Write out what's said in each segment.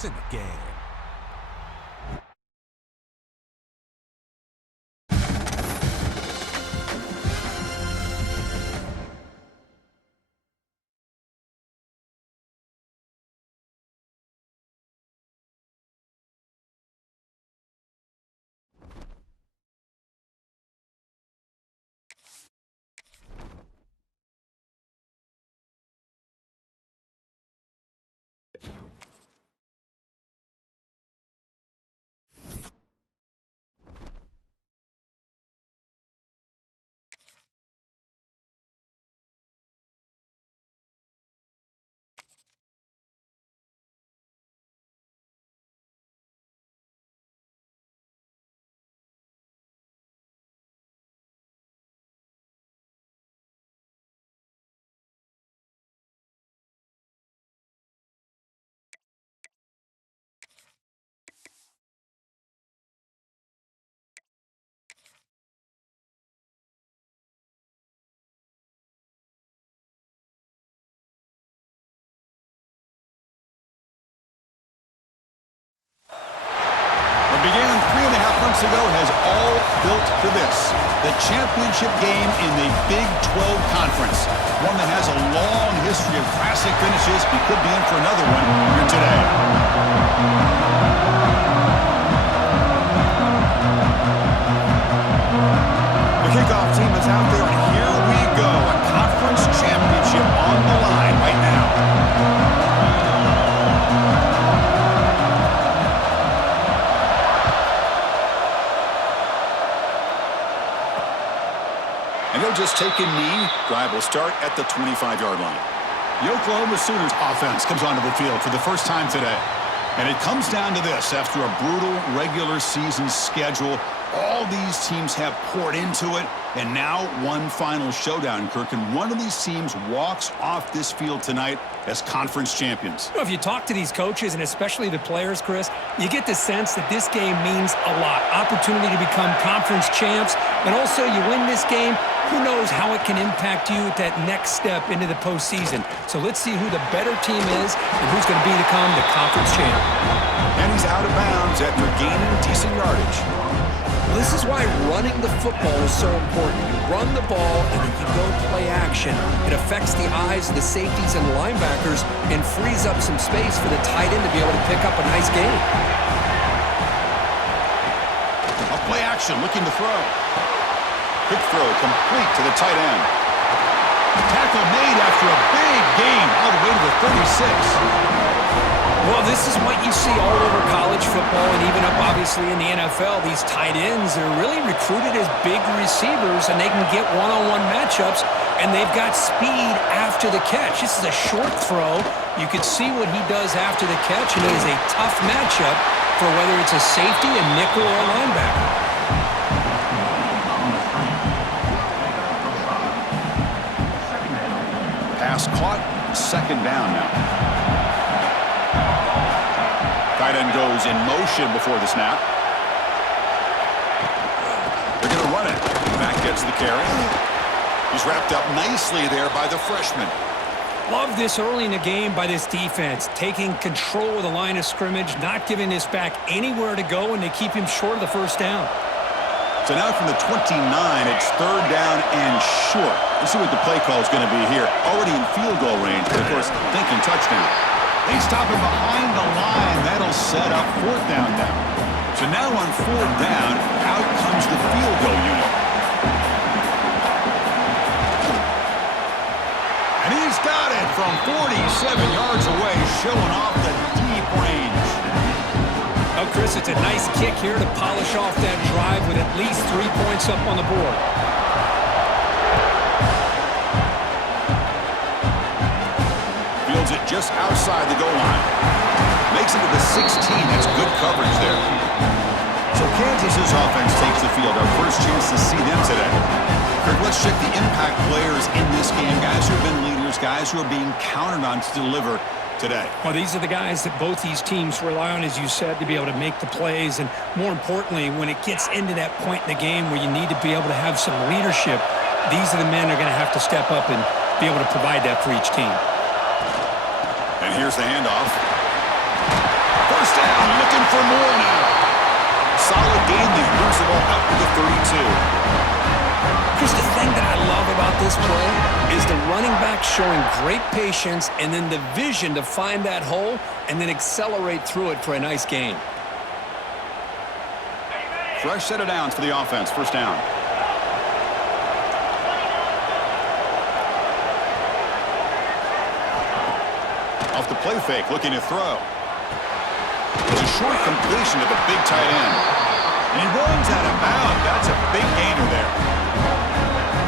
It's in the game. Began 3.5 months ago, has all built to this. The championship game in the Big 12 Conference. One that has a long history of classic finishes. We could be in for another one here today. The kickoff team is out there, and here we go. A conference championship on the line right now. And they'll just take a knee. Drive will start at the 25-yard line. The Oklahoma Sooners offense comes onto the field for the first time today. And it comes down to this. After a brutal regular season schedule, all these teams have poured into it. And now one final showdown, Kirk. And one of these teams walks off this field tonight as conference champions. You know, if you talk to these coaches, and especially the players, Chris, you get the sense that this game means a lot. Opportunity to become conference champs. And also, you win this game, who knows how it can impact you at that next step into the postseason. So let's see who the better team is and who's going to become the conference champ. And he's out of bounds after gaining decent yardage. Well, this is why running the football is so important. You run the ball and then you go play action. It affects the eyes of the safeties and linebackers and frees up some space for the tight end to be able to pick up a nice gain. A play action, looking to throw. Quick throw, complete to the tight end. Tackle made after a big gain all the way to the 36. Well, this is what you see all over college football and even up, obviously, in the NFL. These tight ends are really recruited as big receivers, and they can get one-on-one matchups, and they've got speed after the catch. This is a short throw. You can see what he does after the catch, and it is a tough matchup for whether it's a safety, a nickel, or a linebacker. Pass caught, second down now. Tight end goes in motion before the snap. They're going to run it. Back gets the carry. He's wrapped up nicely there by the freshman. Love this early in the game by this defense, taking control of the line of scrimmage, not giving this back anywhere to go, and they keep him short of the first down. So now from the 29, it's third down and short. Let's see what the play call is going to be here. Already in field goal range, but of course, thinking touchdown. They stop him behind the line. That'll set up fourth down now. So now on fourth down, out comes the field goal unit. And he's got it from 47 yards away, showing off the deep range. Oh, Chris, it's a nice kick here to polish off that drive with at least 3 points up on the board. Fields it just outside the goal line. Makes it to the 16. That's good coverage there. So Kansas's offense takes the field. Our first chance to see them today. Kirk, let's check the impact players in this game. Guys who have been leaders, guys who are being counted on to deliver today. Well, these are the guys that both these teams rely on, as you said, to be able to make the plays. And more importantly, when it gets into that point in the game where you need to be able to have some leadership, these are the men that are going to have to step up and be able to provide that for each team. And here's the handoff. First down, looking for more now. Solid gain there. Moves the ball up to the 32. Chris, the thing that I love about this play is the running back showing great patience and then the vision to find that hole and then accelerate through it for a nice gain. Fresh set of downs for the offense. First down. Off the play fake, looking to throw. It's a short completion to the big tight end. And he runs out of bounds. That's a big gainer there.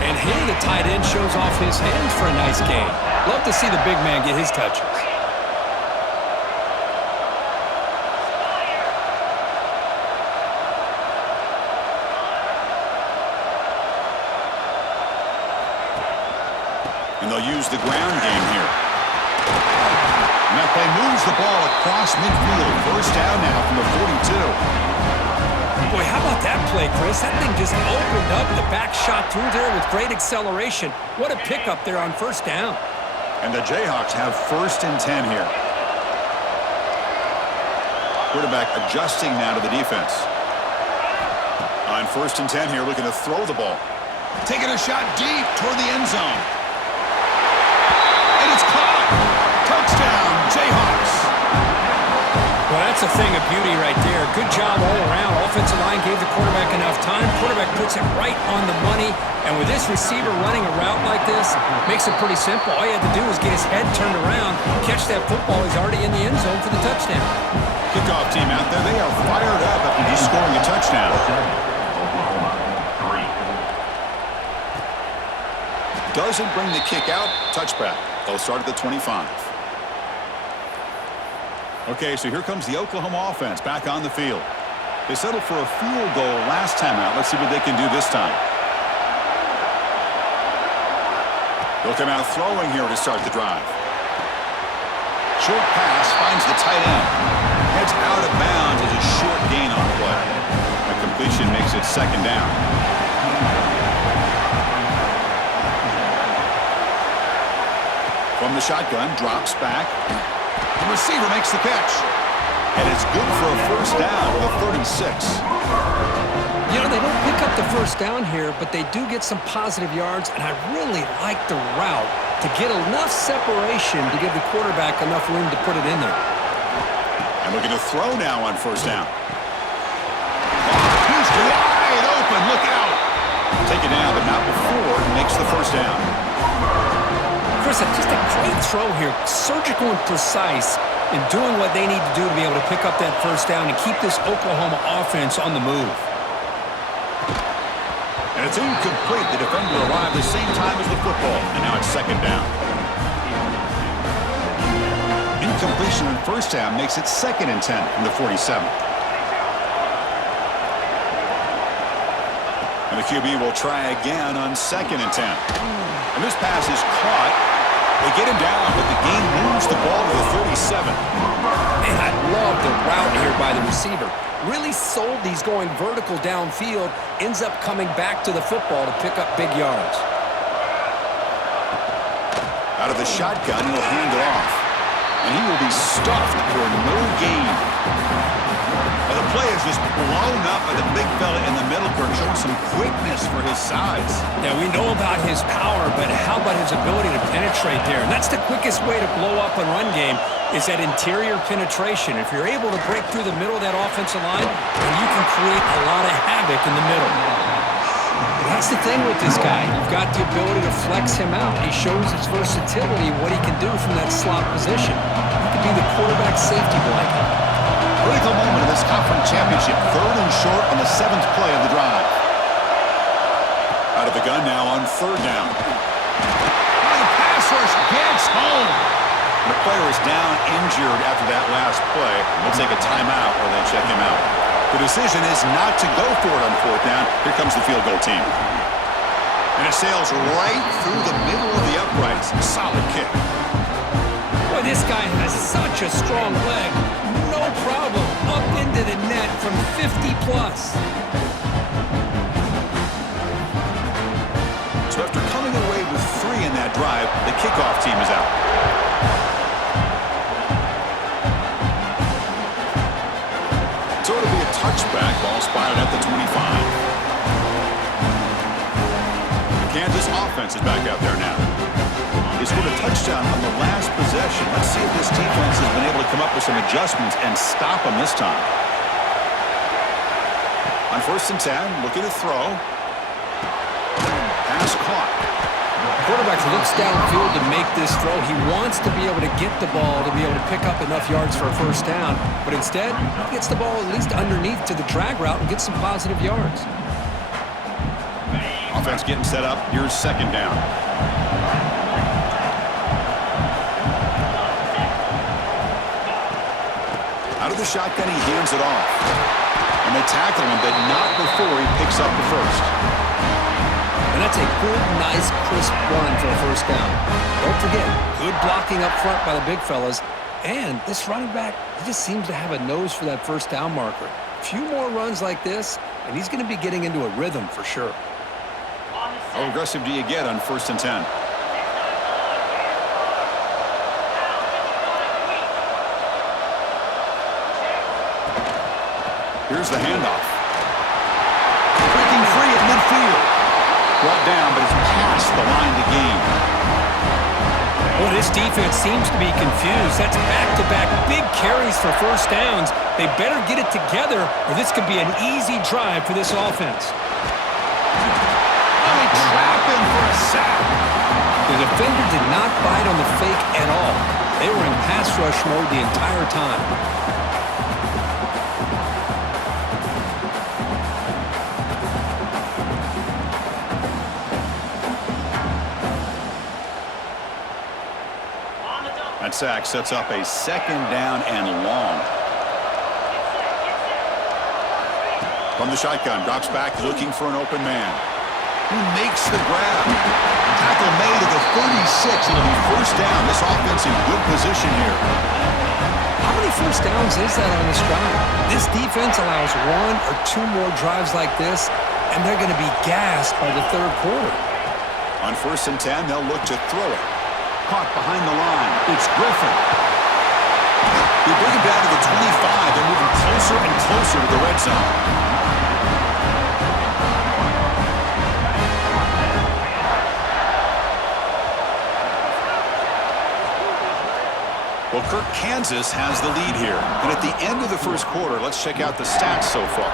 And here the tight end shows off his hands for a nice gain. Love to see the big man get his touches. And they'll use the ground game here. And that play moves the ball across midfield. First down now from the 42. Boy, how about that play, Chris? That thing just opened up. The back shot through there with great acceleration. What a pickup there on first down. And the Jayhawks have first and 10 here. Quarterback adjusting now to the defense. On first and 10 here, looking to throw the ball. Taking a shot deep toward the end zone. And it's caught. Touchdown, Jayhawks. Well, that's a thing of beauty right there. Good job all around. Offensive line gave the quarterback enough time. Quarterback puts it right on the money. And with this receiver running a route like this, makes it pretty simple. All you had to do was get his head turned around, catch that football. He's already in the end zone for the touchdown. Kickoff team out there. They are fired up after just scoring a touchdown. Doesn't bring the kick out. Touchback. They'll start at the 25. Okay, so here comes the Oklahoma offense back on the field. They settled for a field goal last time out. Let's see what they can do this time. They'll come out throwing here to start the drive. Short pass finds the tight end. Heads out of bounds as a short gain on the play. A completion makes it second down. From the shotgun, drops back. The receiver makes the catch. And it's good for a first down with a 36. You know, they don't pick up the first down here, but they do get some positive yards, and I really like the route to get enough separation to give the quarterback enough room to put it in there. And looking to throw now on first down. He's wide open. Look out. Take it down, but not before he makes the first down. Chris, just a great throw here. Surgical and precise in doing what they need to do to be able to pick up that first down and keep this Oklahoma offense on the move. And it's incomplete. The defender arrived the same time as the football, and now it's second down. Incompletion on first down makes it second and 10 from the 47. And the QB will try again on second and 10. And this pass is caught. They get him down, but the gain moves the ball to the 37. Man, I love the route here by the receiver. Really sold these going vertical downfield. Ends up coming back to the football to pick up big yards. Out of the shotgun, he'll hand it off. And he will be stuffed for no gain. And the play is just blown up by the big fella in the middle, showing some quickness for his size. Yeah, we know about his power, but how about his ability to penetrate there? And that's the quickest way to blow up a run game is that interior penetration. If you're able to break through the middle of that offensive line, then you can create a lot of havoc in the middle. That's the thing with this guy. You've got the ability to flex him out. He shows his versatility, what he can do from that slot position. He could be the quarterback safety blanket. Critical moment of this conference championship. Third and short on the 7th play of the drive. Out of the gun now on third down. The pass rush gets home. The player is down injured after that last play. We'll take a timeout or then check him out. The decision is not to go for it on fourth down. Here comes the field goal team. And it sails right through the middle of the uprights. Solid kick. Boy, this guy has such a strong leg. No problem. Up into the net from 50 plus. So after coming away with 3 in that drive, the kickoff team is out. back. Ball spotted at the 25. The Kansas offense is back out there now. He scored a touchdown on the last possession. Let's see if this defense has been able to come up with some adjustments and stop him this time. On 1st and 10, looking to throw. Pass caught. The quarterback looks downfield to make this throw. He wants to be able to get the ball to be able to pick up enough yards for a first down, but instead, he gets the ball at least underneath to the drag route and gets some positive yards. Offense getting set up. Here's 2nd down. Out of the shotgun, he hands it off. And they tackle him, but not before he picks up the first. And that's a good, nice, crisp run for a first down. Don't forget, good blocking up front by the big fellas. And this running back, he just seems to have a nose for that first down marker. A few more runs like this, and he's going to be getting into a rhythm for sure. How aggressive do you get on 1st and 10? Here's the handoff. Breaking free at midfield. Brought down, but it's past the line to gain. Well, this defense seems to be confused. That's back-to-back big carries for first downs. They better get it together, or this could be an easy drive for this offense. They trap him for a sack. The defender did not bite on the fake at all. They were in pass rush mode the entire time. That sack sets up a 2nd down and long. From the shotgun, drops back looking for an open man. Who makes the grab? Tackle made at the 36. It'll be first down. This offense in good position here. How many first downs is that on this drive? This defense allows 1 or 2 more drives like this, and they're going to be gassed by the 3rd quarter. On 1st and 10, they'll look to throw it. Caught behind the line. It's Griffin. They bring him down to the 25. They're moving closer and closer to the red zone. Well, Kirk, Kansas has the lead here. And at the end of the 1st quarter, let's check out the stats so far.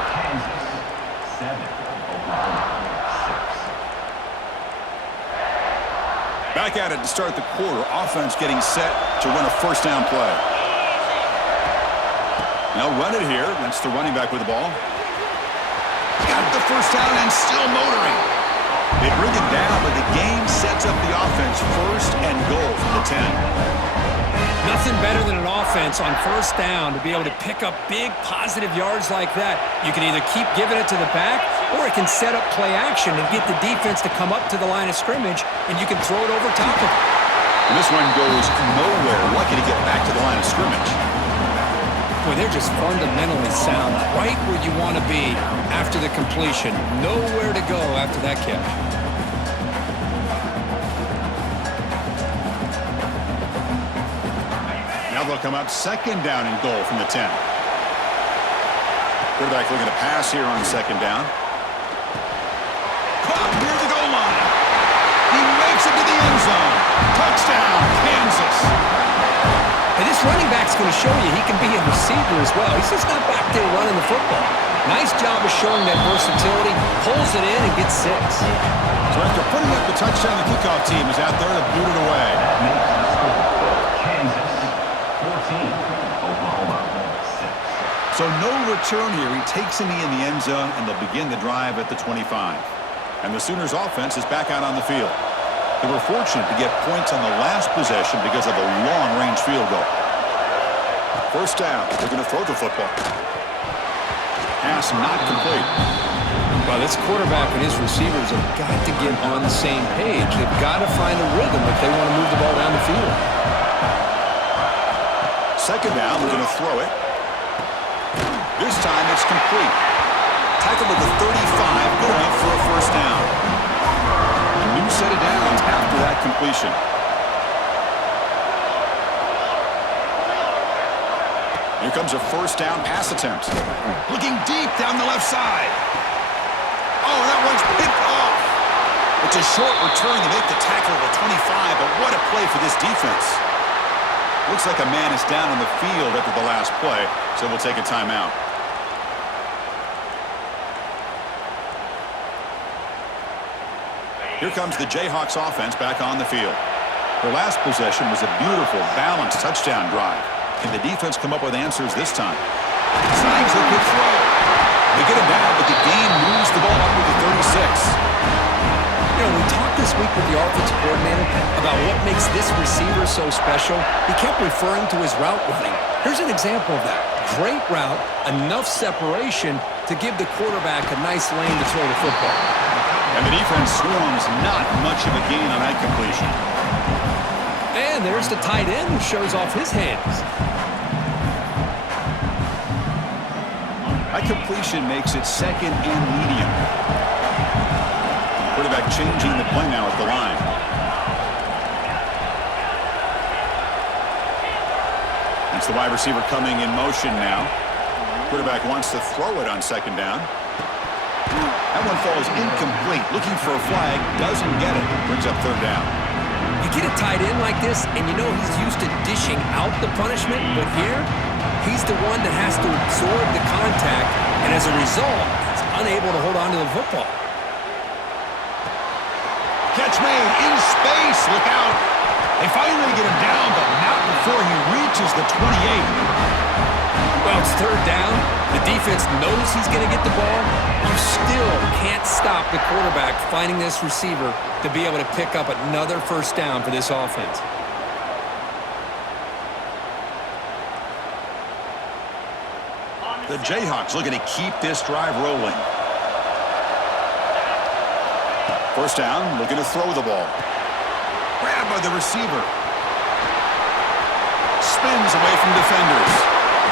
Back at it to start the quarter. Offense getting set to run a first down play. Now run it here. That's the running back with the ball. Got the first down and still motoring. They bring it down, but the game sets up the offense 1st and goal from the 10. Nothing better than an offense on first down to be able to pick up big positive yards like that. You can either keep giving it to the back, or it can set up play action and get the defense to come up to the line of scrimmage, and you can throw it over top of it. And this one goes nowhere. Lucky to get back to the line of scrimmage. Boy, they're just fundamentally sound, right where you want to be after the completion. Nowhere to go after that catch. Now they'll come up 2nd down and goal from the 10. Quarterback looking to pass here on 2nd down. Caught near the goal line. He makes it to the end zone. Touchdown, Kansas. And this running back's going to show you he can be a receiver as well. He's just not back there running the football. Nice job of showing that versatility. Pulls it in and gets 6. So after putting up the touchdown, the kickoff team is out there to boot it away. Kansas 14, Oklahoma 6. So no return here. He takes a knee in the end zone, and they'll begin the drive at the 25. And the Sooners offense is back out on the field. They were fortunate to get points on the last possession because of a long-range field goal. First down. They're going to throw the football. Pass not complete. Well, this quarterback and his receivers have got to get on the same page. They've got to find a rhythm if they want to move the ball down the field. 2nd down. They're going to throw it. This time it's complete. Tackled at the 35. Good enough for a first down. A new set of downs after that completion. Here comes a first down pass attempt. Looking deep down the left side. Oh, that one's picked off. It's a short return to make the tackle of the 25, but what a play for this defense. Looks like a man is down on the field after the last play, so we'll take a timeout. Here comes the Jayhawks offense back on the field. Their last possession was a beautiful, balanced touchdown drive. Can the defense come up with answers this time? Signs a good throw. They get it down, but the game moves the ball up to the 36. You know, we talked this week with the offensive coordinator about what makes this receiver so special. He kept referring to his route running. Here's an example of that. Great route, enough separation to give the quarterback a nice lane to throw the football. And the defense swarms not much of a gain on that completion. And there's the tight end who shows off his hands. That completion makes it second and medium. Quarterback changing the play now at the line. It's the wide receiver coming in motion now. Quarterback wants to throw it on second down. That one falls incomplete. Looking for a flag. Doesn't get it. Brings up third down. You get a tight end like this, and you know he's used to dishing out the punishment, but here, he's the one that has to absorb the contact, and as a result, he's unable to hold on to the football. Catch made in space. Look out. They finally get him down, but not before he reaches the 28. Well, it's third down. The defense knows he's going to get the ball. You still can't stop the quarterback finding this receiver to be able to pick up another first down for this offense. The Jayhawks looking to keep this drive rolling. First down, looking to throw the ball. Grabbed by the receiver. Spins away from defenders.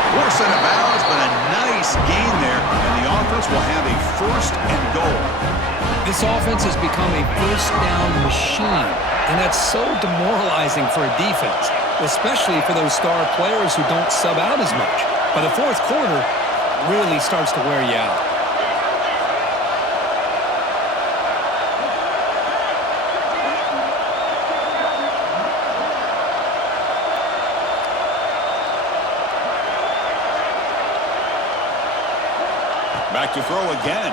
Force out of bounds, but a nice gain there, and the offense will have a first and goal. This offense has become a first down machine, and that's so demoralizing for a defense, especially for those star players who don't sub out as much. By the fourth quarter, it really starts to wear you out. Back to throw again.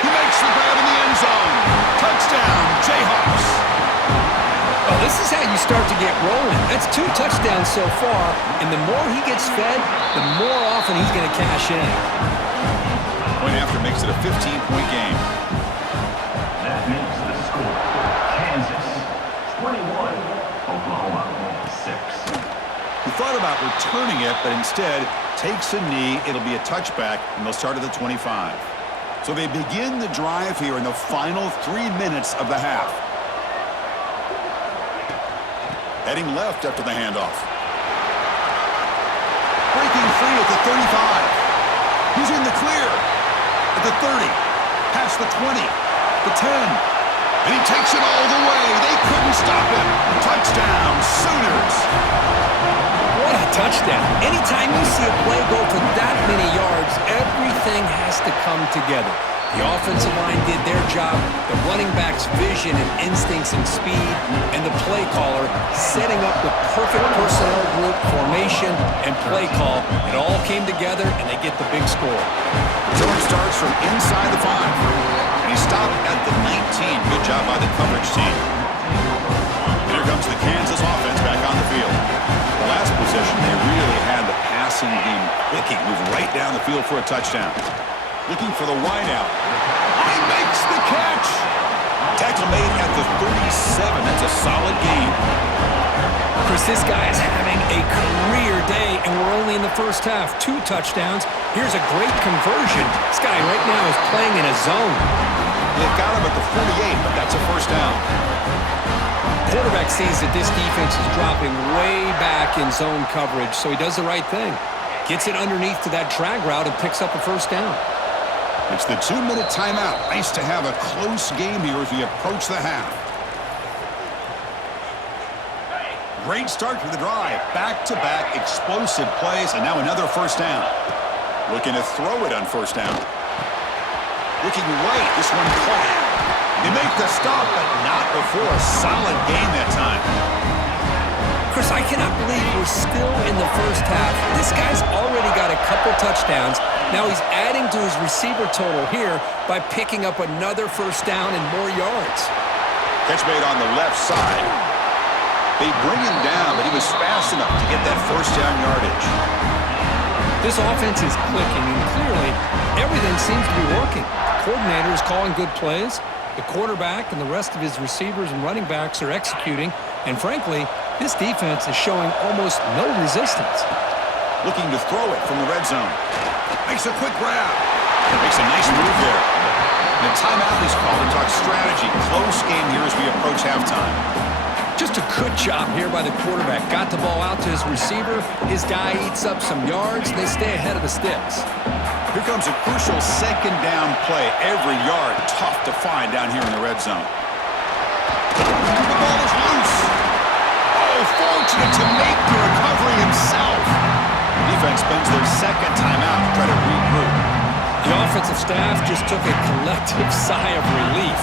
He makes the grab in the end zone. Touchdown, Jayhawks. Well, this is how you start to get rolling. That's 2 touchdowns so far, and the more he gets fed, the more often he's going to cash in. Point after makes it a 15-point game. That makes the score Kansas 21, Oklahoma 6. He thought about returning it, but instead takes a knee. It'll be a touchback, and they'll start at the 25. So they begin the drive here in the final 3 minutes of the half. Heading left after the handoff. Breaking free at the 35. He's in the clear. At the 30. Past the 20. The 10. And he takes it all the way. They couldn't stop him. Touchdown, Sooners. What a touchdown. Anytime you see a play go for that many yards, everything has to come together. The offensive line did their job, the running back's vision and instincts and speed, and the play caller setting up the perfect personnel group, formation, and play call. It all came together, and they get the big score. Jordan starts from inside the 5. And he stopped at the 19. Good job by the coverage team. Here comes the Kansas offense back on the field. The last possession, they really had the passing game clicking, moved right down the field for a touchdown. Looking for the wideout. He makes the catch. Tackle made at the 37. That's a solid gain. Chris, this guy is having a career day, and we're only in the first half. 2 touchdowns. Here's a great conversion. This guy right now is playing in a zone. They've got him at the 48, but that's a first down. Quarterback sees that this defense is dropping way back in zone coverage, so he does the right thing. Gets it underneath to that drag route and picks up a first down. It's the 2-minute timeout. Nice to have a close game here as we approach the half. Great start to the drive. Back-to-back explosive plays, and now another first down. Looking to throw it on first down. Looking right, this one caught. They make the stop, but not before a solid gain that time. Chris, I cannot believe we're still in the first half. This guy's already got a couple touchdowns. Now he's adding to his receiver total here by picking up another first down and more yards. Catch made on the left side. They bring him down, but he was fast enough to get that first down yardage. This offense is clicking, and clearly everything seems to be working. The coordinator is calling good plays. The quarterback and the rest of his receivers and running backs are executing. And frankly, this defense is showing almost no resistance. Looking to throw it from the red zone. Makes a quick grab. Makes a nice move there. And a timeout is called to talk strategy. Close game here as we approach halftime. Just a good job here by the quarterback. Got the ball out to his receiver. His guy eats up some yards. They stay ahead of the sticks. Here comes a crucial second down play. Every yard tough to find down here in the red zone. The ball is loose. Oh, fortunate to make the recovery himself. Defense spends their second timeout to try to regroup. The offensive staff just took a collective sigh of relief.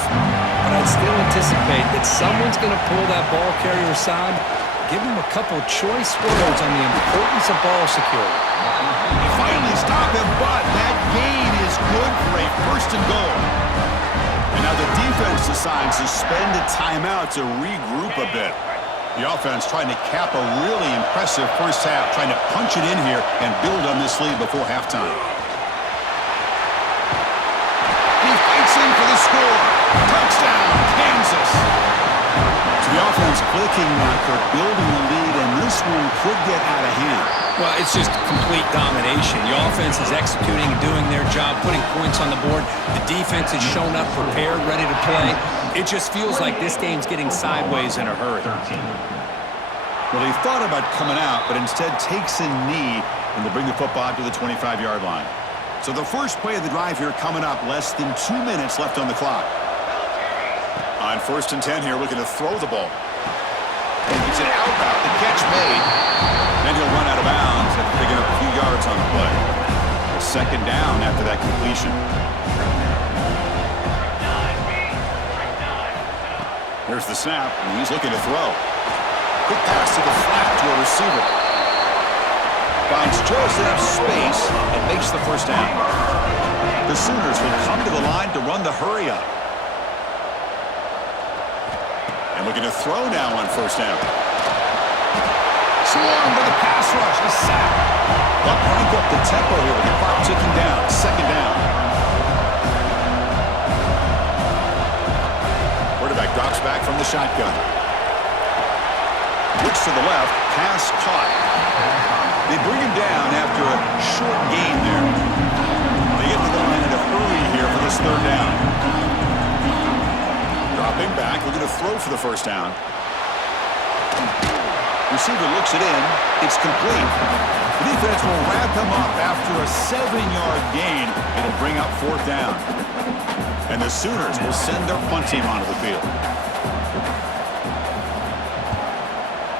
But I'd still anticipate that someone's going to pull that ball carrier aside, give him a couple choice words on the importance of ball security. They finally stop him, but that gain is good for a first and goal. And now the defense decides to spend a timeout to regroup a bit. The offense trying to cap a really impressive first half, trying to punch it in here and build on this lead before halftime. He fights in for the score. Touchdown, Kansas. So the offense clicking after building the lead, and this one could get out of hand. Well, it's just complete domination. The offense is executing and doing their job, putting points on the board. The defense has shown up prepared, ready to play. It just feels like this game's getting sideways in a hurry. Well, he thought about coming out, but instead takes a knee and will bring the football to the 25-yard line. So the first play of the drive here coming up, less than 2 minutes left on the clock. On 1st and 10 here, looking to throw the ball. It's an outbound, the catch made. Then he'll run out of bounds after picking up a few yards on the play. A second down after that completion. Here's the snap, and he's looking to throw. Quick pass to the flat to a receiver. Finds just enough space and makes the first down. The Sooners will come to the line to run the hurry up. And looking to throw now on first down. Swarm with a pass rush, a sack. They'll crank up the tempo here with the clock ticking down. Second down. Quarterback drops back from the shotgun. Looks to the left, pass caught. They bring him down after a short gain there. They get to the line in a hurry here for this third down. Dropping back, looking to throw for the first down. Receiver looks it in. It's complete. The defense will wrap him up after a 7-yard gain. It'll bring up fourth down. And the Sooners will send their punt team onto the field.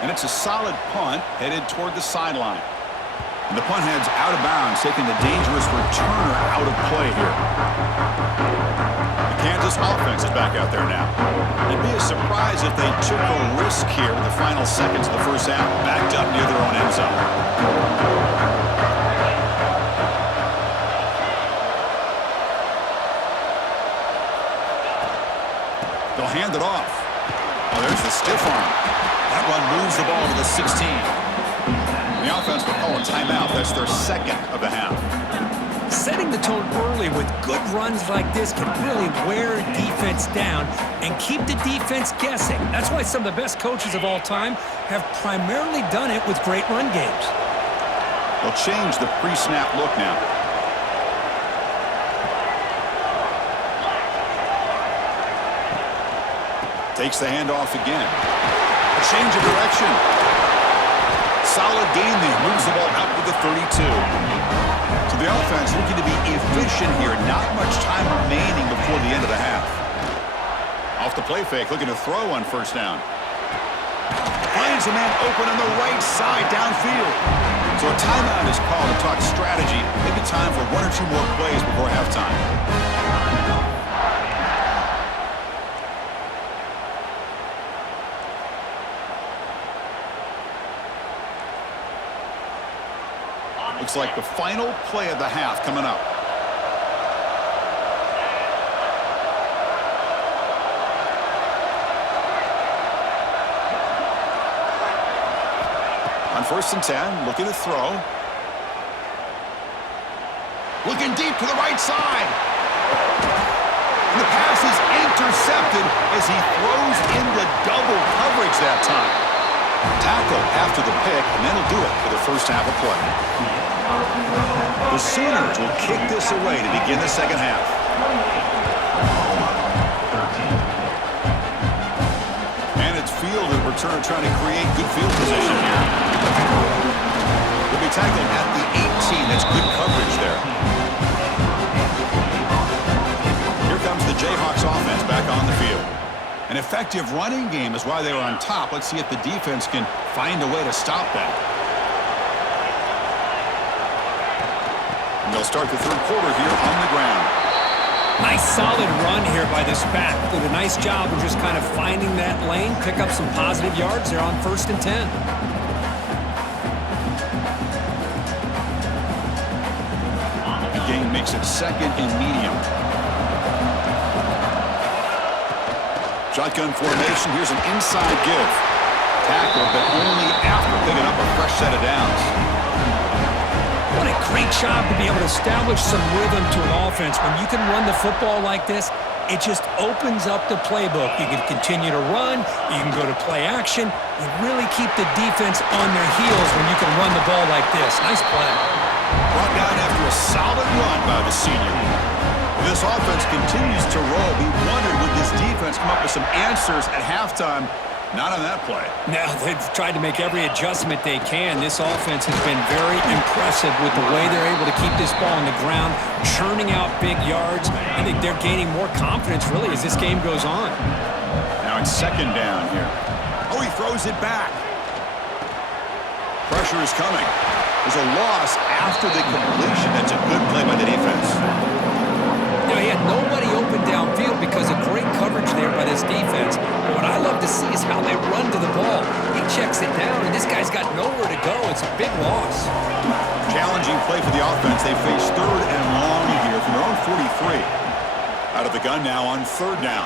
And it's a solid punt headed toward the sideline. And the punt heads out of bounds, taking the dangerous returner out of play here. The Kansas offense is back out there now. It'd be a surprise if they took a risk here with the final seconds of the first half, backed up near their own end zone. They'll hand it off. Oh, there's the stiff arm. That one moves the ball to the 16. The offense will call a timeout. That's their second of the half. Setting the tone early with good runs like this can really wear defense down and keep the defense guessing. That's why some of the best coaches of all time have primarily done it with great run games. They'll change the pre-snap look now. Takes the handoff again. A change of direction. Solid gain there. Moves the ball out to the 32. So the offense looking to be efficient here. Not much time remaining before the end of the half. Off the play fake, looking to throw on first down. Finds a man open on the right side downfield. So a timeout is called to talk strategy. Maybe time for one or two more plays before halftime. Looks like the final play of the half coming up. On 1st and 10, looking to throw. Looking deep to the right side. And the pass is intercepted as he throws into double coverage that time. Tackle after the pick, and that'll do it for the first half of play. The Sooners will kick this away to begin the second half. And it's field in return trying to create good field position here. Will be tackled at the 18. That's good coverage there. Here comes the Jayhawks offense back on the field. An effective running game is why they were on top. Let's see if the defense can find a way to stop that. And they'll start the third quarter here on the ground. Nice solid run here by this back. Did a nice job of just kind of finding that lane, pick up some positive yards there on 1st and 10. The game makes it 2nd and medium. Shotgun formation. Here's an inside give. Tackle, but only after picking up a fresh set of downs. What a great job to be able to establish some rhythm to an offense. When you can run the football like this, it just opens up the playbook. You can continue to run. You can go to play action. You really keep the defense on their heels when you can run the ball like this. Nice play. Brought down after a solid run by the senior. This offense continues to roll. We wondered, would this defense come up with some answers at halftime? Not on that play. No, they've tried to make every adjustment they can. This offense has been very impressive with the way they're able to keep this ball on the ground, churning out big yards. I think they're gaining more confidence, really, as this game goes on. Now it's 2nd down here. Oh, he throws it back. Pressure is coming. There's a loss after the completion. That's a good play by the defense. You know, he had nobody open downfield because of great coverage there by this defense. But what I love to see is how they run to the ball. He checks it down, and this guy's got nowhere to go. It's a big loss. Challenging play for the offense. They face 3rd and long here from their own 43. Out of the gun now on 3rd down.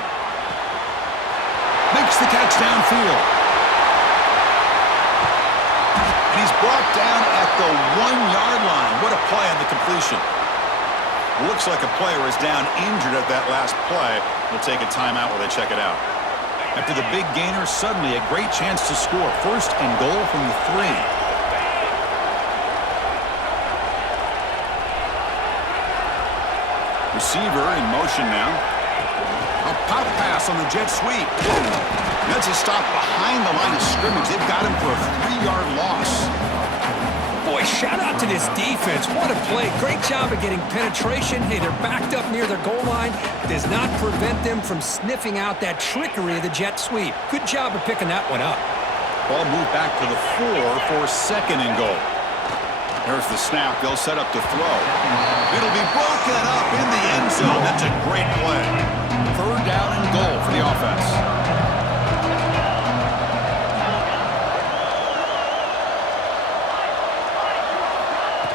Makes the catch downfield. And he's brought down at the 1-yard line. What a play on the completion. Looks like a player is down injured at that last play. We'll take a timeout while they check it out. After the big gainer, suddenly a great chance to score. 1st and goal from the 3. Receiver in motion now. A pop pass on the jet sweep. That's a stop behind the line of scrimmage. They've got him for a 3-yard loss. Boy, shout out to this defense. What a play. Great job of getting penetration. Hey, they're backed up near their goal line. Does not prevent them from sniffing out that trickery of the jet sweep. Good job of picking that one up. Ball moved back to the 4 for 2nd and goal. There's the snap. They'll set up to throw. It'll be broken up in the end zone. That's a great play. 3rd down and goal for the offense.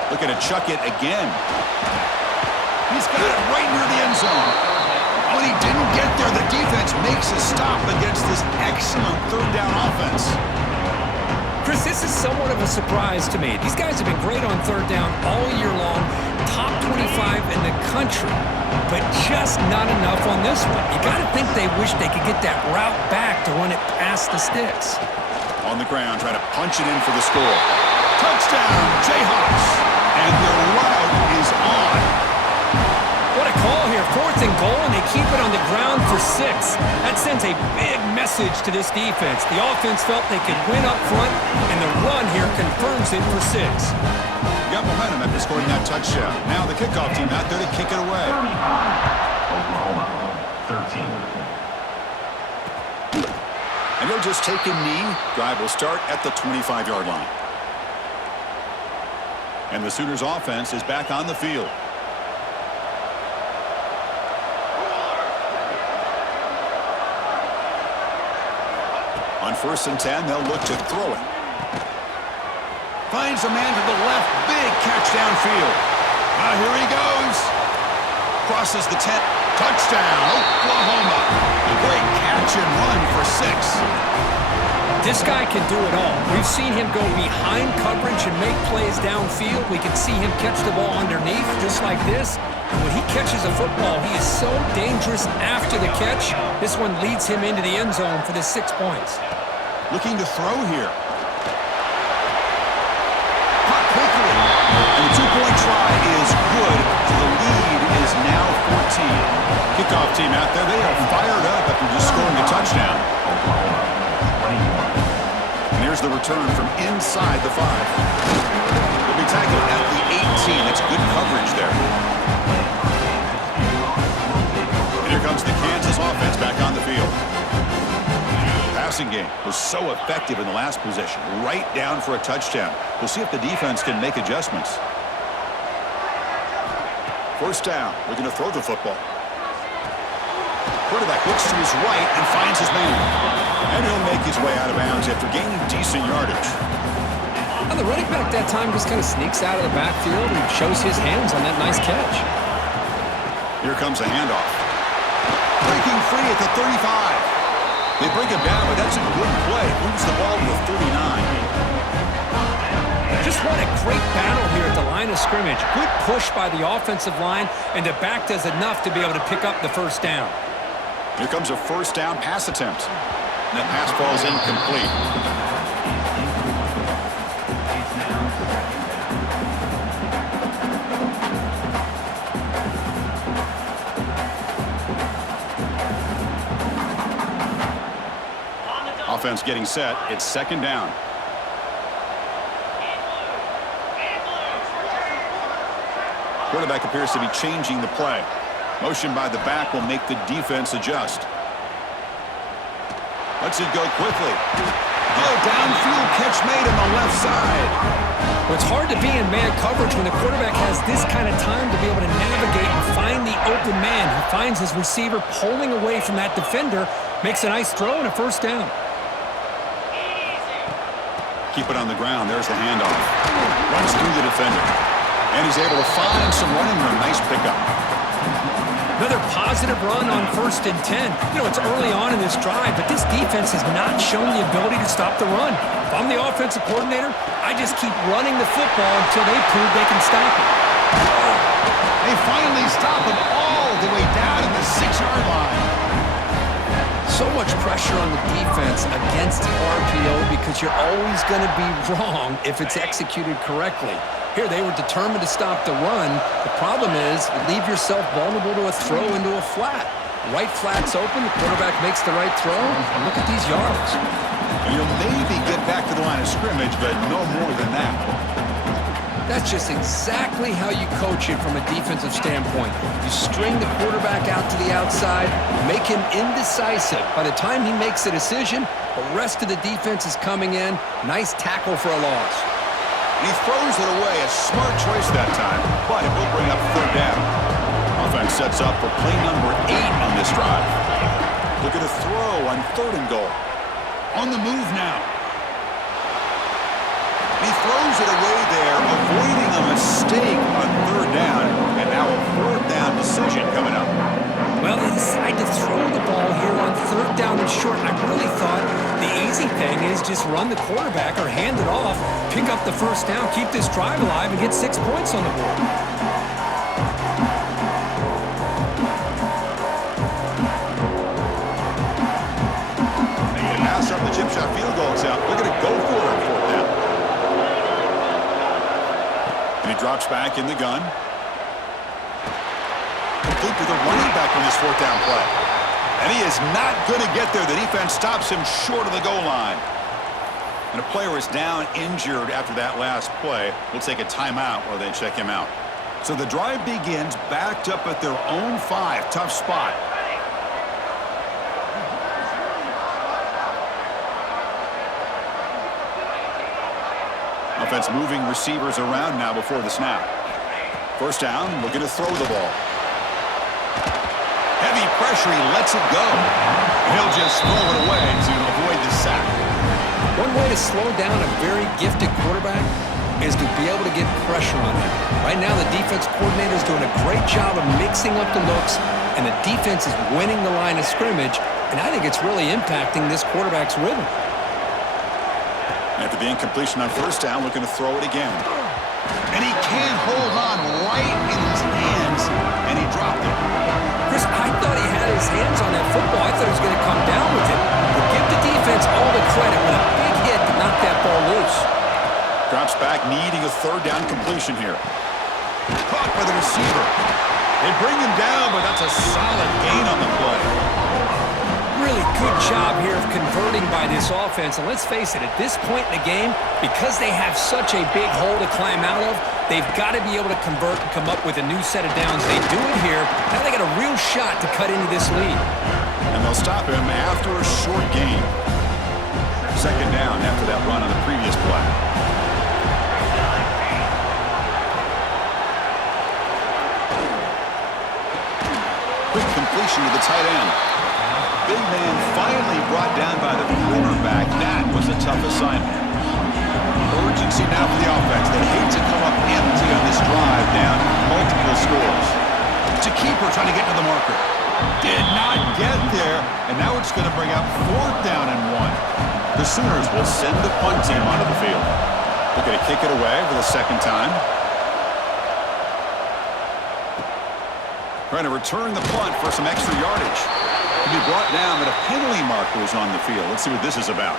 Looking to chuck it again. He's got it right near the end zone. When he didn't get there, the defense makes a stop against this excellent 3rd down offense. Chris, this is somewhat of a surprise to me. These guys have been great on 3rd down all year long, top 25 in the country, but just not enough on this one. You got to think they wish they could get that route back to run it past the sticks. On the ground, trying to punch it in for the score. Touchdown, Jayhawks. And the route is on. What a call here. 4th and goal, and they keep it on the ground for 6. That sends a big message to this defense. The offense felt they could win up front, and the run here confirms it for 6. Got momentum after scoring that touchdown. Now the kickoff team out there to kick it away. Oklahoma, 13. And he'll just take a knee. Drive will start at the 25-yard line. And the Sooners offense is back on the field. On 1st and 10, they'll look to throw it. Finds a man to the left. Big catch downfield. Here he goes. Crosses the 10. Touchdown, Oklahoma. A great catch and run for 6. This guy can do it all. We've seen him go behind coverage and make plays downfield. We can see him catch the ball underneath just like this. And when he catches a football, he is so dangerous after the catch. This one leads him into the end zone for the 6 points. Looking to throw here. Caught quickly. And the 2-point try is good. So the lead is now 14. Kickoff team out there. They are fired up after just scoring a touchdown. And here's the return from inside the 5. They'll be tackled at the 18. That's good coverage there. And here comes the Kansas offense back on the field. Passing game was so effective in the last possession. Right down for a touchdown. We'll see if the defense can make adjustments. 1st down. Looking to throw the football. Quarterback looks to his right and finds his man. And he'll make his way out of bounds after gaining decent yardage. Now the running back that time just kind of sneaks out of the backfield and shows his hands on that nice catch. Here comes a handoff. Breaking free at the 35. They bring him down, but that's a good play. Moves the ball to the 39. Just what a great battle here at the line of scrimmage. Good push by the offensive line, and the back does enough to be able to pick up the 1st down. Here comes a 1st down pass attempt. And that pass ball is incomplete. Offense getting set. It's 2nd down. Quarterback appears to be changing the play. Motion by the back will make the defense adjust. Lets it go quickly. Downfield catch made on the left side. Well, it's hard to be in man coverage when the quarterback has this kind of time to be able to navigate and find the open man. He finds his receiver pulling away from that defender, makes a nice throw and a 1st down. Keep it on the ground. There's the handoff. Runs through the defender. And he's able to find some running room. Nice pickup. Another positive run on 1st and 10. You know, it's early on in this drive, but this defense has not shown the ability to stop the run. If I'm the offensive coordinator, I just keep running the football until they prove they can stop it. They finally stop him all the way down to the 6-yard line. So much pressure on the defense against the RPO because you're always going to be wrong if it's executed correctly. Here, they were determined to stop the run. The problem is you leave yourself vulnerable to a throw into a flat. Right flat's open, the quarterback makes the right throw, and look at these yards. And you'll maybe get back to the line of scrimmage, but no more than that. That's just exactly how you coach it from a defensive standpoint. You string the quarterback out to the outside, make him indecisive. By the time he makes a decision, the rest of the defense is coming in. Nice tackle for a loss. He throws it away. A smart choice that time, but it will bring up 3rd down. Offense sets up for play number 8 on this drive. Look at a throw on 3rd and goal. On the move now. He throws it away there, avoiding a mistake on 3rd down, and now a 4th down decision coming up. Well, they decide to throw the ball here on 3rd down and short. I really thought the easy thing is just run the quarterback or hand it off, pick up the 1st down, keep this drive alive, and get 6 points on the board. Pass up the chip shot field goal attempt. Look at it go for it on 4th down. And he drops back in the gun. Complete to the running back on this 4th down play. And he is not going to get there. The defense stops him short of the goal line. And a player is down injured after that last play. We'll take a timeout while they check him out. So the drive begins backed up at their own 5. Tough spot. Offense moving receivers around now before the snap. First down, looking to throw the ball. Heavy pressure, he lets it go. He'll just throw it away to avoid the sack. One way to slow down a very gifted quarterback is to be able to get pressure on him. Right now, the defense coordinator is doing a great job of mixing up the looks, and the defense is winning the line of scrimmage, and I think it's really impacting this quarterback's rhythm. After the incompletion on first down, looking to throw it again. And he can't hold on right in his hands, and he dropped it. Chris, I thought he had his hands on that football. I thought he was going to come down with it. But give the defense all the credit with a big hit to knock that ball loose. Drops back, needing a third down completion here. Caught by the receiver. They bring him down, but that's a solid gain on the play. Really good job here of converting by this offense. And let's face it, at this point in the game, because they have such a big hole to climb out of, they've got to be able to convert and come up with a new set of downs. They do it here. Now they got a real shot to cut into this lead. And they'll stop him after a short gain. Second down after that run on the previous play. Quick completion to the tight end. Big man finally brought down by the quarterback. That was a tough assignment. Urgency now for the offense. They hate to come up empty on this drive, down multiple scores. It's a keeper trying to get to the marker. Did not get there, and now it's going to bring up fourth down and 1. The Sooners will send the punt team onto the field. They're going to kick it away for the second time. Trying to return the punt for some extra yardage. To be brought down, but a penalty marker is on the field. Let's see what this is about.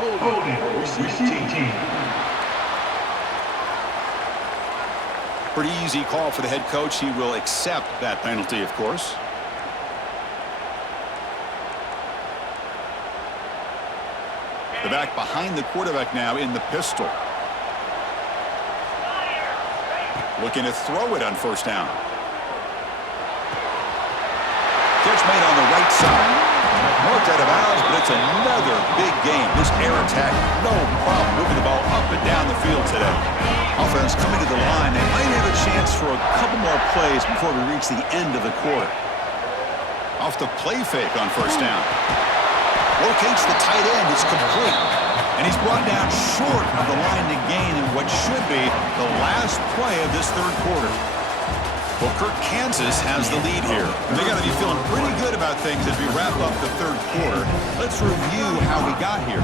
Holding, receiving team. Pretty easy call for the head coach. He will accept that penalty, of course. The back behind the quarterback now in the pistol. Looking to throw it on first down. Catch made on the right side. Marked out of bounds, but it's another big game. This air attack, no problem moving the ball up and down the field today. Offense coming to the line. They might have a chance for a couple more plays before we reach the end of the quarter. Off the play fake on first down. Locates the tight end. It's complete. And he's brought down short of the line to gain in what should be the last play of this third quarter. Well, Kirk, Kansas has the lead here. And they got to be feeling pretty good about things as we wrap up the third quarter. Let's review how we got here.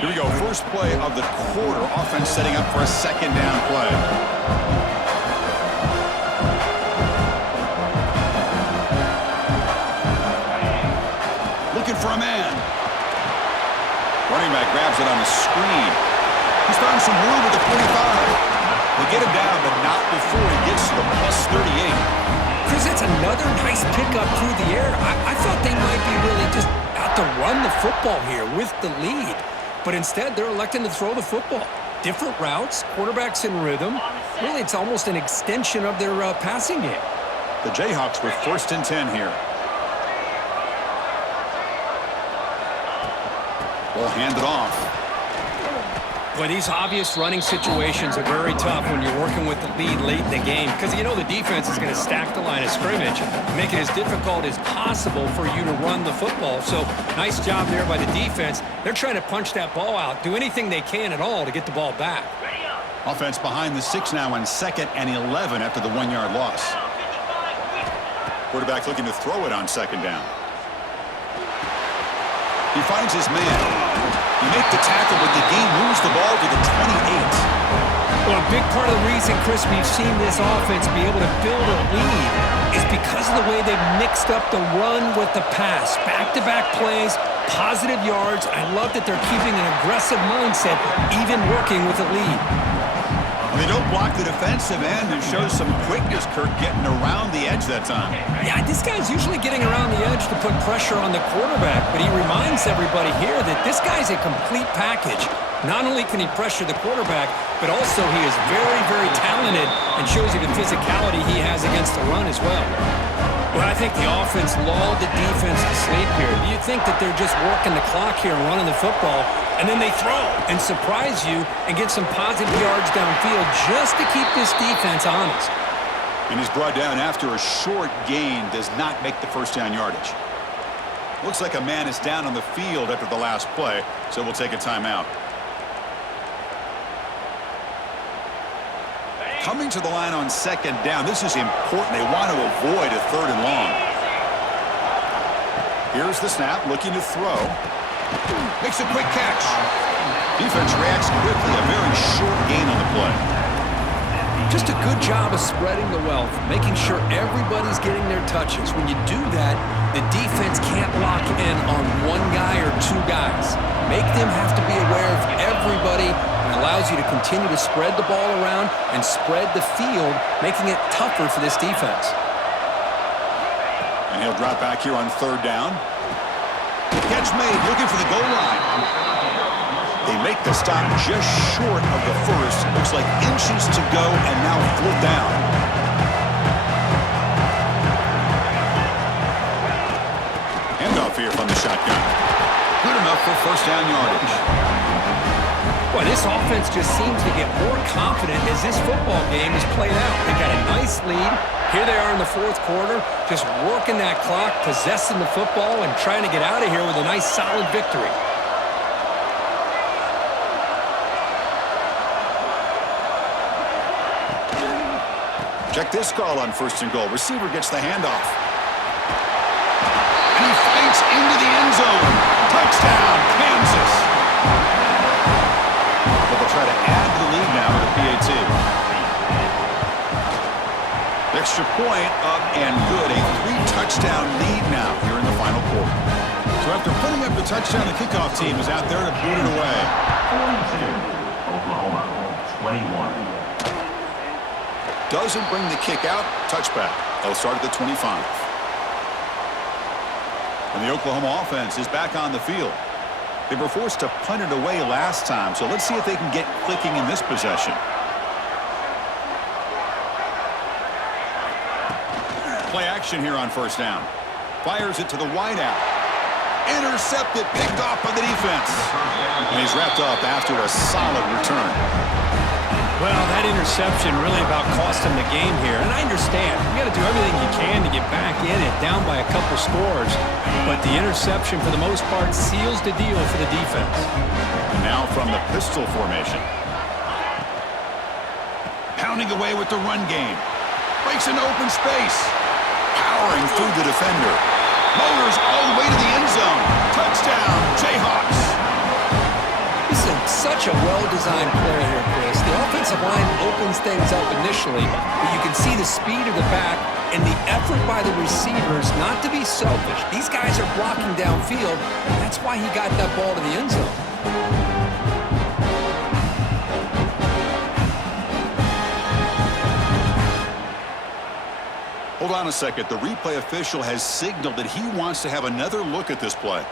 Here we go. First play of the quarter. Offense setting up for a second down play. For a man. Running back grabs it on the screen. He's found some room at the 45. They get him down, but not before he gets to the +38. Chris, that's another nice pickup through the air. I thought they might be really just out to run the football here with the lead. But instead, they're electing to throw the football. Different routes, quarterbacks in rhythm. Really, it's almost an extension of their passing game. The Jayhawks with 1st and 10 here. Ball handed off. Boy, these obvious running situations are very tough when you're working with the lead late in the game because you know the defense is going to stack the line of scrimmage, make it as difficult as possible for you to run the football. So nice job there by the defense. They're trying to punch that ball out, do anything they can at all to get the ball back. Offense behind the 6 now on 2nd and 11 after the 1-yard loss. Quarterback looking to throw it on 2nd down. He finds his man. He makes the tackle, but the game moves the ball to the 28. Well, a big part of the reason, Chris, we've seen this offense be able to build a lead is because of the way they've mixed up the run with the pass. Back-to-back plays, positive yards. I love that they're keeping an aggressive mindset, even working with a lead. They don't block the defensive end and shows some quickness, Kirk, getting around the edge that time. Yeah, this guy's usually getting around the edge to put pressure on the quarterback, but he reminds everybody here that this guy's a complete package. Not only can he pressure the quarterback, but also he is very, very talented and shows you the physicality he has against the run as well. Well, I think the offense lulled the defense to sleep here. Do you think that they're just working the clock here and running the football, and then they throw and surprise you and get some positive yards downfield just to keep this defense honest? And he's brought down after a short gain, does not make the first down yardage. Looks like a man is down on the field after the last play, so we'll take a timeout. Coming to the line on second down. This is important. They want to avoid a third and long. Here's the snap, looking to throw. Makes a quick catch. Defense reacts quickly. A very short gain on the play. Just a good job of spreading the wealth, making sure everybody's getting their touches. When you do that, the defense can't lock in on one guy or two guys. Make them have to be aware of everybody. Allows you to continue to spread the ball around and spread the field, making it tougher for this defense. And he'll drop back here on third down. Catch made, looking for the goal line. They make the stop just short of the first. Looks like inches to go, and now fourth down. Handoff here from the shotgun. Good enough for first down yardage. Boy, this offense just seems to get more confident as this football game is played out. They've got a nice lead. Here they are in the fourth quarter, just working that clock, possessing the football, and trying to get out of here with a nice, solid victory. Check this call on first and goal. Receiver gets the handoff. And he fights into the end zone. Touchdown, Kansas. They'll try to add to the lead now with a PAT. Extra point up and good. A 3-touchdown lead now here in the final quarter. So after putting up the touchdown, the kickoff team is out there to boot it away. 42, Oklahoma, 21. Doesn't bring the kick out. Touchback. They'll start at the 25. And the Oklahoma offense is back on the field. They were forced to punt it away last time, so let's see if they can get clicking in this possession. Play action here on first down. Fires it to the wideout. Intercepted, picked off by the defense. And he's wrapped up after a solid return. Well, that interception really about cost him the game here. And I understand. You got to do everything you can to get back in it, down by a couple scores. But the interception, for the most part, seals the deal for the defense. And now from the pistol formation. Pounding away with the run game. Breaks into open space. Powering through the defender. Motors all the way to the end zone. Touchdown, Jayhawks. This is such a well-designed play here, Chris. The offensive line opens things up initially, but you can see the speed of the back and the effort by the receivers not to be selfish. These guys are blocking downfield, and that's why he got that ball to the end zone. Hold on a second. The replay official has signaled that he wants to have another look at this play.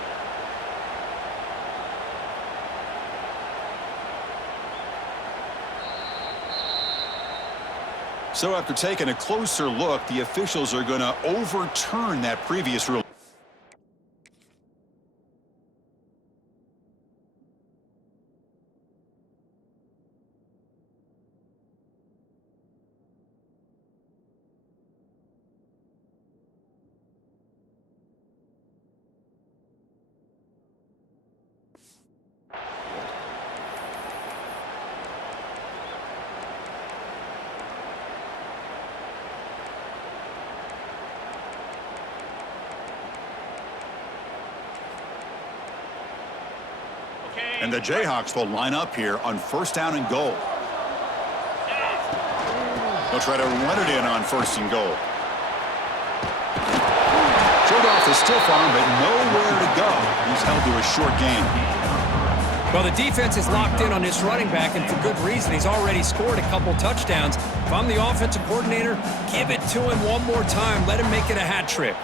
So after taking a closer look, the officials are going to overturn that previous rule. And the Jayhawks will line up here on first down and goal. They'll try to run it in on first and goal. Short off the stiff arm, but nowhere to go. He's held to a short gain. Well, the defense is locked in on this running back, and for good reason. He's already scored a couple touchdowns. If I'm the offensive coordinator, give it to him one more time. Let him make it a hat trick.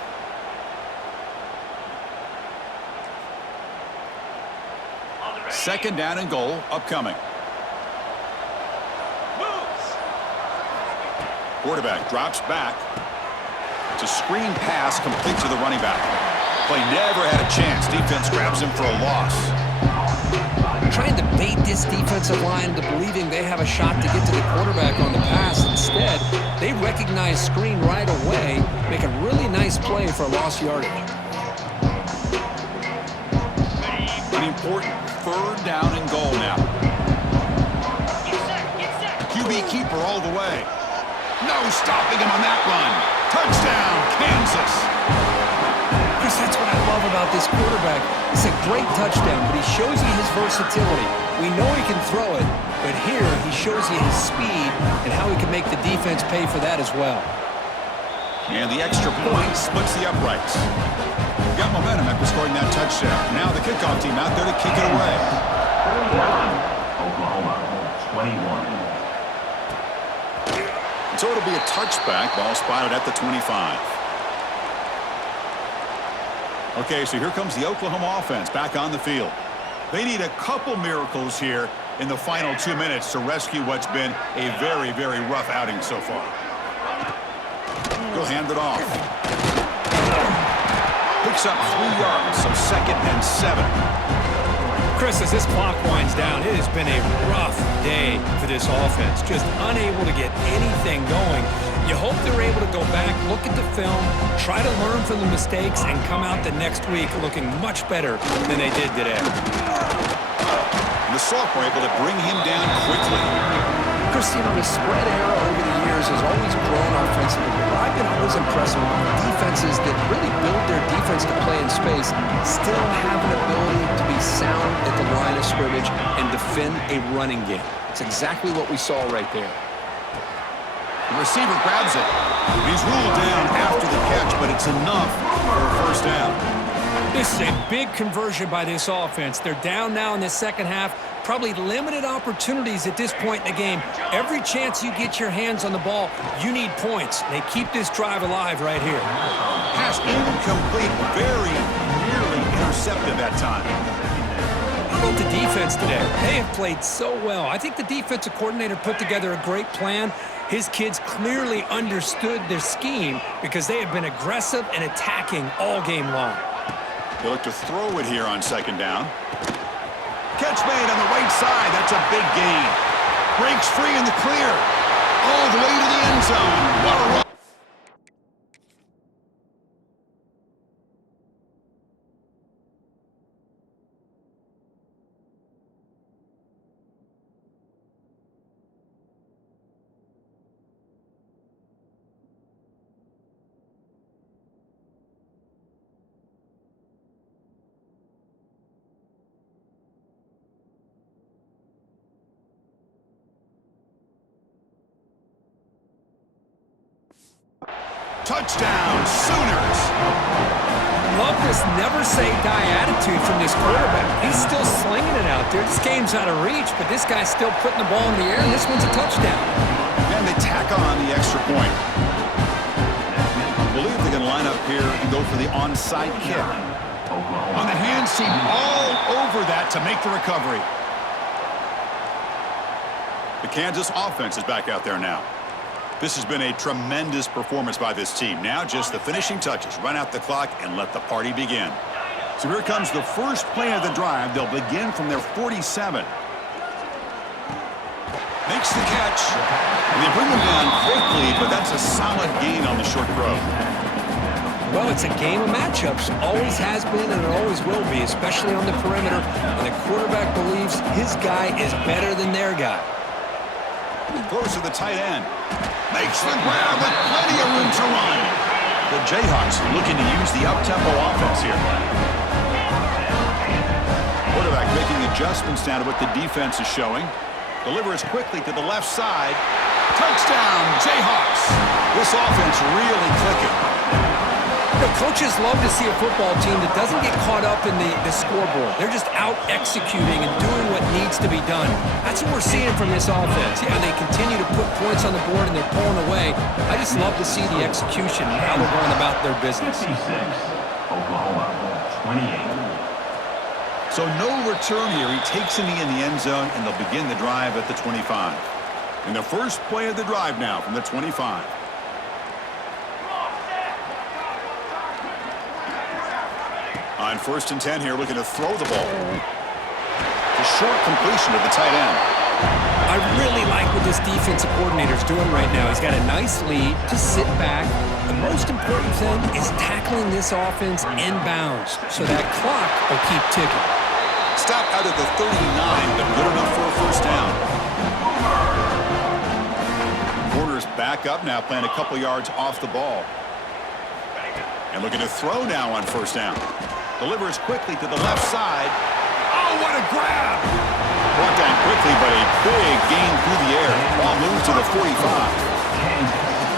Second down and goal upcoming. Quarterback drops back. It's a screen pass complete to the running back. Play never had a chance. Defense grabs him for a loss. Trying to bait this defensive line into believing they have a shot to get to the quarterback on the pass. Instead, they recognize screen right away, make a really nice play for lost yardage. An important third down and goal now. QB keeper all the way. No stopping him on that run. Touchdown, Kansas. Chris, that's what I love about this quarterback. It's a great touchdown, but he shows you his versatility. We know he can throw it, but here he shows you his speed and how he can make the defense pay for that as well. And the extra point splits the uprights. Got momentum after scoring that touchdown. Now the kickoff team out there to kick it away. Oklahoma, 21. So it'll be a touchback. Ball spotted at the 25. Okay, so here comes the Oklahoma offense back on the field. They need a couple miracles here in the final 2 minutes to rescue what's been a very, very rough outing so far. He'll hand it off. Picks up 3 yards, so 2nd and 7. Chris, as this clock winds down, it has been a rough day for this offense. Just unable to get anything going. You hope they're able to go back, look at the film, try to learn from the mistakes, and come out the next week looking much better than they did today. And the sophomore able to bring him down quickly. Chris, you know, the spread era over the years has always grown offensively, but I've been always impressed with defenses that really build their defense to play in space, still have an ability to be sound at the line of scrimmage and defend a running game. It's exactly what we saw right there. The receiver grabs it. He's ruled down after the catch, but it's enough for a first down. This is a big conversion by this offense. They're down now in the second half. Probably limited opportunities at this point in the game. Every chance you get your hands on the ball, you need points. They keep this drive alive right here. Pass incomplete, very nearly intercepted that time. How about the defense today? They have played so well. I think the defensive coordinator put together a great plan. His kids clearly understood their scheme because they have been aggressive and attacking all game long. They look to throw it here on 2nd down. Catch made on the right side. That's a big gain. Breaks free in the clear. All the way to the end zone. What a run. Touchdown, Sooners. Love this never-say-die attitude from this quarterback. He's still slinging it out there. This game's out of reach, but this guy's still putting the ball in the air, and this one's a touchdown. And they tack on the extra point. I believe they're going to line up here and go for the onside kick. On the hands team, all over that to make the recovery. The Kansas offense is back out there now. This has been a tremendous performance by this team. Now just the finishing touches. Run out the clock and let the party begin. So here comes the first play of the drive. They'll begin from their 47. Makes the catch. And they bring him down quickly, but that's a solid gain on the short throw. Well, it's a game of matchups. Always has been and it always will be, especially on the perimeter. And the quarterback believes his guy is better than their guy. Throws to the tight end. Makes the grab with plenty of room to run. The Jayhawks looking to use the up-tempo offense here. Quarterback making adjustments down to what the defense is showing. Delivers quickly to the left side. Touchdown, Jayhawks. This offense really clicking. Coaches love to see a football team that doesn't get caught up in the scoreboard. They're just out executing and doing what needs to be done. That's what we're seeing from this offense. Yeah, they continue to put points on the board and they're pulling away. I just love to see the execution and how they're going about their business. 56, Oklahoma, 28. So no return here. He takes a knee in the end zone, and they'll begin the drive at the 25. And the first play of the drive now from the 25. On 1st and 10 here, looking to throw the ball. The short completion of the tight end. I really like what this defensive coordinator is doing right now. He's got a nice lead to sit back. The most important thing is tackling this offense inbounds so that clock will keep ticking. Stop out at the 39, but good enough for a first down. Corners back up now, playing a couple yards off the ball. And looking to throw now on 1st down. Delivers quickly to the left side. Oh, what a grab! Brought down quickly, but a big gain through the air. Ball moves to the 45.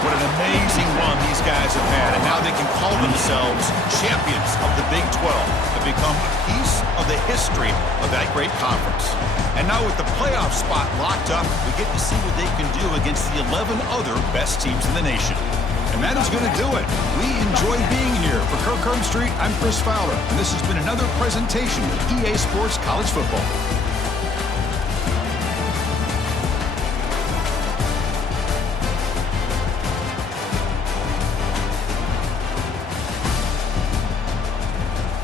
What an amazing run these guys have had, and now they can call themselves champions of the Big 12 and become a piece of the history of that great conference. And now with the playoff spot locked up, we get to see what they can do against the 11 other best teams in the nation. And that is going to do it. We enjoy being here. For Kirk Street, I'm Chris Fowler, and this has been another presentation of EA Sports College Football.